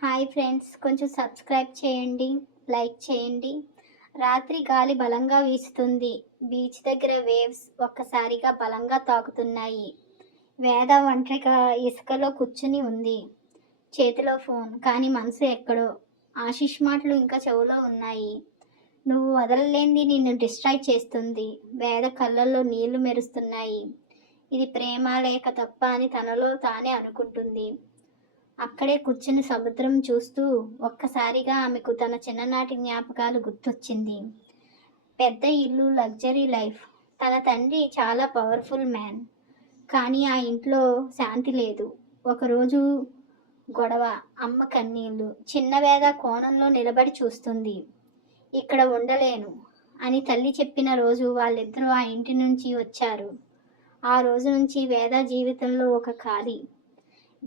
Hi friends, కొంచెం subscribe చేయండి, like చేయండి. రాత్రి గాలి బలంగా వీస్తుంది. బీచ్ దగ్గర వేవ్స్ ఒక్కసారిగా బలంగా తాకుతున్నాయి. వేద ఒంటరిగా ఇసుకలో కూర్చుని ఉంది. చేతిలో ఫోన్, కానీ మనసు ఎక్కడో. ఆశిష్ మాటలు ఇంకా చెవులో ఉన్నాయి. నువ్వు వదలలేంది నిన్ను డిస్ట్రాక్ట్ చేస్తుంది. వేద కళ్ళల్లో నీళ్లు మెరుస్తున్నాయి. ఇది ప్రేమ లేక తప్ప అని తనలో తానే అనుకుంటుంది. అక్కడే కూర్చుని సముద్రం చూస్తూ ఒక్కసారిగా ఆమెకు తన చిన్ననాటి జ్ఞాపకాలు గుర్తొచ్చింది. పెద్ద ఇల్లు, లగ్జరీ లైఫ్. తన తండ్రి చాలా పవర్ఫుల్ మ్యాన్. కానీ ఆ ఇంట్లో శాంతి లేదు. ఒకరోజు గొడవ, అమ్మ కన్నీళ్ళు. చిన్న వేద కోణంలో నిలబడి చూస్తుంది. ఇక్కడ ఉండలేను అని తల్లి చెప్పిన రోజు వాళ్ళిద్దరూ ఆ ఇంటి నుంచి వచ్చారు. ఆ రోజు నుంచి వేద జీవితంలో ఒక ఖాళీ.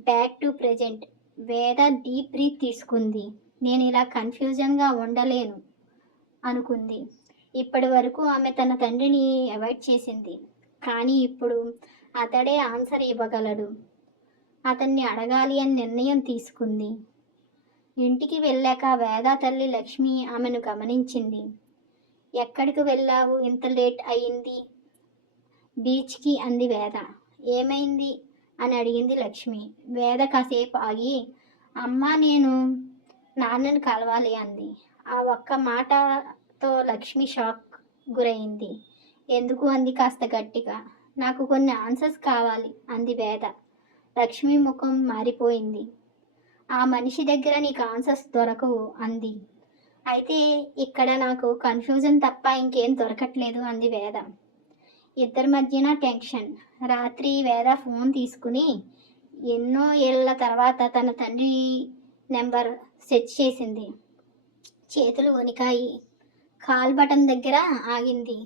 Back to present. వేద డీప్ బ్రీత్ తీసుకుంది. నేను ఇలా కన్ఫ్యూజన్గా ఉండలేను అనుకుంది. ఇప్పటి వరకు ఆమె తన తండ్రిని అవాయిడ్ చేసింది. కానీ ఇప్పుడు అతడే ఆన్సర్ ఇవ్వగలడు. అతన్ని అడగాలి అని నిర్ణయం తీసుకుంది. ఇంటికి వెళ్ళాక వేద తల్లి లక్ష్మి ఆమెను గమనించింది. ఎక్కడికి వెళ్ళావు, ఇంత లేట్ అయింది? బీచ్కి అంది వేద. ఏమైంది అని అడిగింది లక్ష్మి. వేద కాసేపు ఆగి, అమ్మా నేను నాన్నని కలవాలి అంది. ఆ ఒక్క మాటతో లక్ష్మి షాక్ గురైంది. ఎందుకు అంది కాస్త గట్టిగా. నాకు కొన్ని ఆన్సర్స్ కావాలి అంది వేద. లక్ష్మి ముఖం మారిపోయింది. ఆ మనిషి దగ్గర నీకు ఆన్సర్స్ దొరకవు అంది. అయితే ఇక్కడ నాకు కన్ఫ్యూజన్ తప్ప ఇంకేం దొరకట్లేదు అంది వేద. ఇద్దరి మధ్యన టెన్షన్. రాత్రి వేద ఫోన్ తీసుకుని ఎన్నో ఏళ్ళ తర్వాత తన తండ్రి నెంబర్ సెర్చ్ చేసింది. చేతులు వణికాయి. కాల్ బటన్ దగ్గర ఆగింది.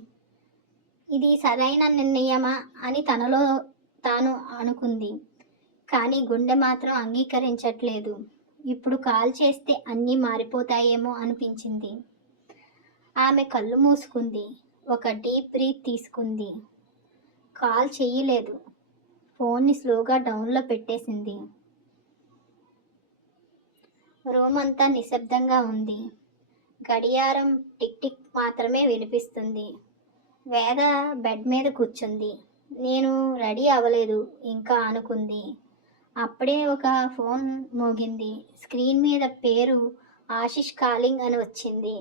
ఇది సరైన నిర్ణయమా అని తనలో తాను అనుకుంది. కానీ గుండె మాత్రం అంగీకరించట్లేదు. ఇప్పుడు కాల్ చేస్తే అన్నీ మారిపోతాయేమో అనిపించింది. ఆమె కళ్ళు మూసుకుంది. ఒక డీప్ బ్రీత్ తీసుకుంది. కాల్ చెయ్యలేదు. ఫోన్ని స్లోగా డౌన్లో పెట్టేసింది. రూమ్ అంతా నిశ్శబ్దంగా ఉంది. గడియారం టిక్ టిక్ మాత్రమే వినిపిస్తుంది. వేద బెడ్ మీద కూర్చుంది. నేను రెడీ అవ్వలేదు ఇంకా అనుకుంది. అప్పుడే ఒక ఫోన్ మోగింది. స్క్రీన్ మీద పేరు ఆశిష్ కాలింగ్ అని వచ్చింది.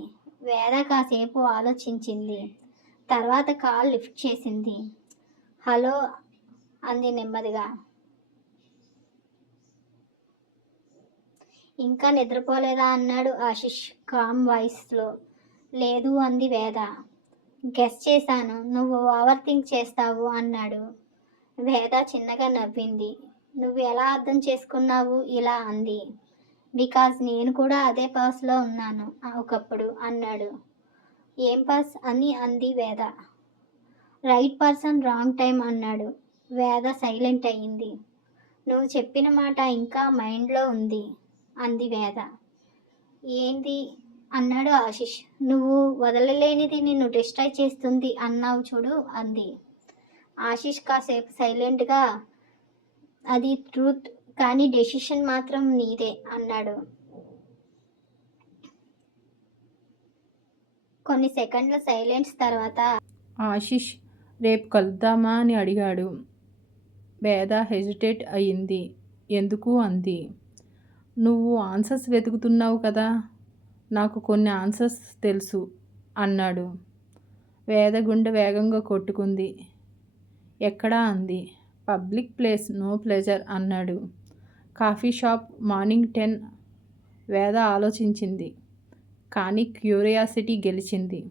వేద కాసేపు ఆలోచించింది. తర్వాత కాల్ లిఫ్ట్ చేసింది. హలో అంది నెమ్మదిగా. ఇంకా నిద్రపోలేదా అన్నాడు ఆశిష్ కామ్ వాయిస్లో. లేదు అంది వేద. గెస్ చేశాను, నువ్వు ఓవర్ థింక్ చేస్తావు అన్నాడు. వేద చిన్నగా నవ్వింది. నువ్వు ఎలా అర్థం చేసుకున్నావు ఇలా అంది. బికాజ్ నేను కూడా అదే పాస్లో ఉన్నాను ఒకప్పుడు అన్నాడు. ఏం పాస్ అని అంది వేద. రైట్ పర్సన్ రాంగ్ టైం అన్నాడు. వేద సైలెంట్ అయ్యింది. నువ్వు చెప్పిన మాట ఇంకా మైండ్లో ఉంది అంది వేద. ఏంది అన్నాడు ఆశిష్. నువ్వు వదలలేనిది నిన్ను డిస్ట్రాయ్ చేస్తుంది అన్నావు చూడు అంది. ఆశిష్ కాసేపు సైలెంట్గా, అది ట్రూత్, కానీ డెసిషన్ మాత్రం నీదే అన్నాడు. కొన్ని సెకండ్ల సైలెన్స్ తర్వాత ఆశిష్ రేపు కలుద్దామా అని అడిగాడు. వేద హెజిటేట్ అయ్యింది. ఎందుకు అంది. నువ్వు ఆన్సర్స్ వెతుకుతున్నావు కదా, నాకు కొన్ని ఆన్సర్స్ తెలుసు అన్నాడు. వేద గుండె వేగంగా కొట్టుకుంది. ఎక్కడా అంది. పబ్లిక్ ప్లేస్, నో ప్లెజర్ అన్నాడు. Coffee shop, morning 10. వేద ఆలోచించింది. కానీ క్యూరియాసిటీ గెలిచింది.